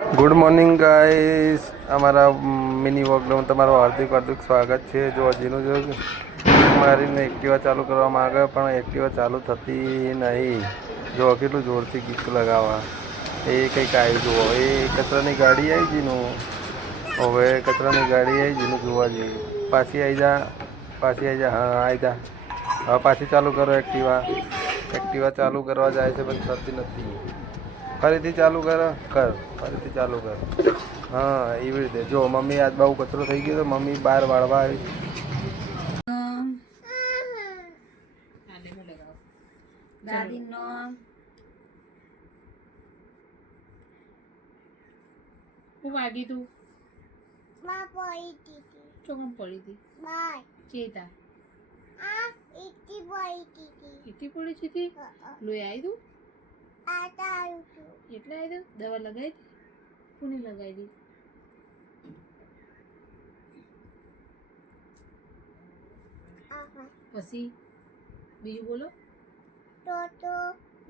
Good morning guys, અમારા mini વોકમાં તમારું હાર્દિક હાર્દિક સ્વાગત છે. જો હજીનું જો મારીને એક્ટિવા ચાલુ કરવા માંગે પણ એક્ટિવા ચાલુ થતી નહીં. જો કેટલું જોરથી ગીત લગાવવા એ કંઈક આવી જુઓ. એ કચરાની ગાડી આવી જીનું. હવે કચરાની ગાડી આવી જીનું જોવા જઈએ. પાછી આવી જા, પાછી આવી જા. હા આવી જા. હવે પાછી ચાલુ કરો એક્ટિવા. એક્ટિવા ચાલુ કરવા જાય છે પણ થતી નથી. ફરીથી ચાલુ કર ફરીથી ચાલુ કર. હા એવી રીતે જો મમ્મી આજ બહુ કચરો થઈ ગયો તો મમ્મી બહાર વાળવા આવી. દાદી નો હું વાગી તું માં પડી હતી ચોકમ પડી હતી બાય ચેતા આ ઇટી પડી હતી કેટલી પડી છે તી લોહી આવી તું આ તારું તું એટલે આવી તું દવા લગાવી હતી કોને લગાવી દી આહા પછી બીજું બોલો ટોટો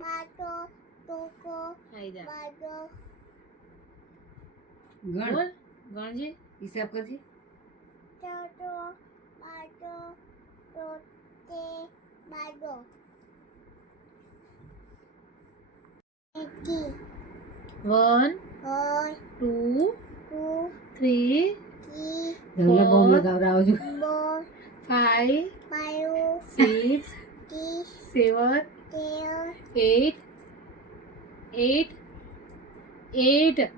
બાટો ટોકો આવી જા બાજો બોલ ગણજે હિસાબ કરજે ટોટો બાટો ટોટે બાજો એટી 1 ઓય 2 ટુ 3 કી ધવલા બોમ્બ લગાવરાવજો 5 પાયો 6 ટી 7 તેલ 8 8 8